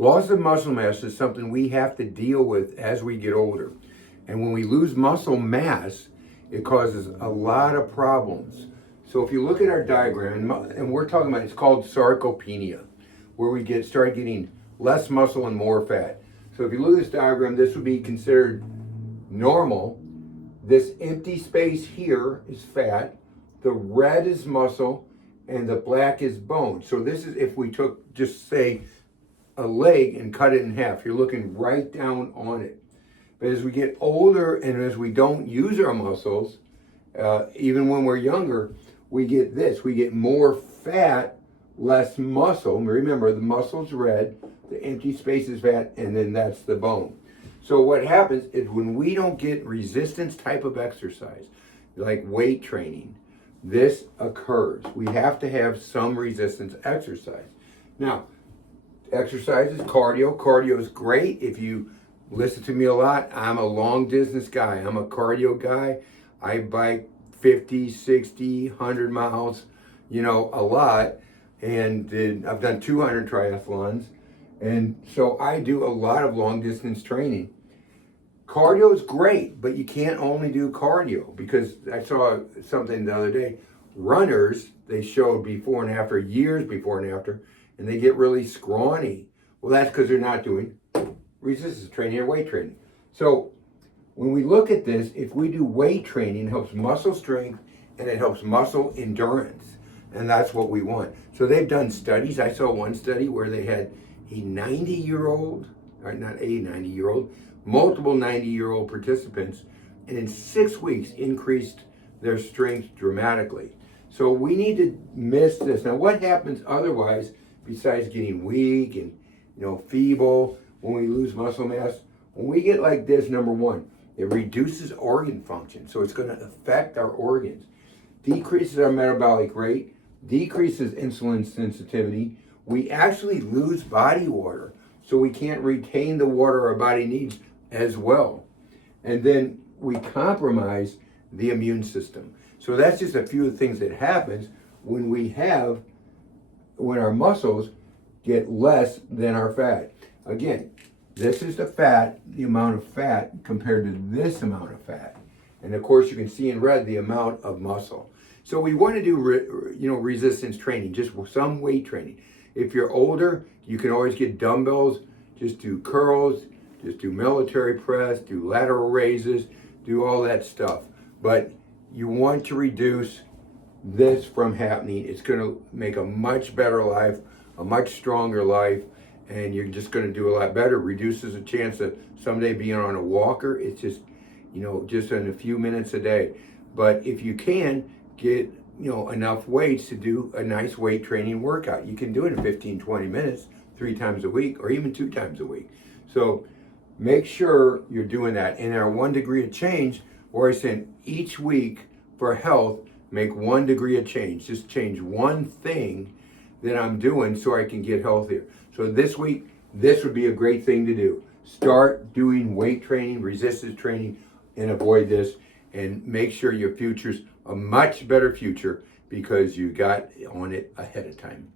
Loss of muscle mass is something we have to deal with as we get older. And when we lose muscle mass, it causes a lot of problems. So if you look at our diagram, and we're talking about, it's called sarcopenia, where we start getting less muscle and more fat. So if you look at this diagram, this would be considered normal. This empty space here is fat, the red is muscle, and the black is bone. So this is if we took, just say, a leg and cut it in half. You're looking right down on it. But as we get older and as we don't use our muscles, even when we're younger, we get this. We get more fat, less muscle. Remember, the muscle's red, the empty space is fat, and then that's the bone. So what happens is when we don't get resistance type of exercise, like weight training, this occurs. We have to have some resistance exercise. Now, exercise is cardio. Cardio is great. If you listen to me a lot, I'm a long distance guy. I'm a cardio guy. I bike 50, 60, 100 miles, a lot. And I've done 200 triathlons. And so I do a lot of long distance training. Cardio is great, but you can't only do cardio, because I saw something the other day. Runners, they showed before and after, years before and after, and they get really scrawny. Well, that's because they're not doing resistance training or weight training. So when we look at this, if we do weight training, it helps muscle strength and it helps muscle endurance. And that's what we want. So they've done studies. I saw one study where they had a 90-year-old, or not a 90-year-old, multiple 90-year-old participants, and in 6 weeks increased their strength dramatically. So we need to miss this. Now, what happens otherwise, besides getting weak and feeble, when we lose muscle mass? When we get like this, number one, it reduces organ function. So it's going to affect our organs, decreases our metabolic rate, decreases insulin sensitivity. We actually lose body water. So we can't retain the water our body needs as well. And then we compromise the immune system. So that's just a few of the things that happens when our muscles get less than our fat. Again, this is the fat, the amount of fat compared to this amount of fat. And of course you can see in red the amount of muscle. So we want to do resistance training, just some weight training. If you're older, you can always get dumbbells, just do curls, just do military press, do lateral raises, do all that stuff. But you want to reduce this from happening. It's going to make a much better life, a much stronger life, and you're just going to do a lot better. Reduces the chance of someday being on a walker. It's just, just in a few minutes a day. But if you can get, enough weights to do a nice weight training workout, you can do it in 15, 20 minutes, 3 times a week, or even 2 times a week. So make sure you're doing that. And our 1 degree of change, or I said each week for health, make 1 degree of change. Just change one thing that I'm doing so I can get healthier. So this week, this would be a great thing to do. Start doing weight training, resistance training, and avoid this. And make sure your future's a much better future because you got on it ahead of time.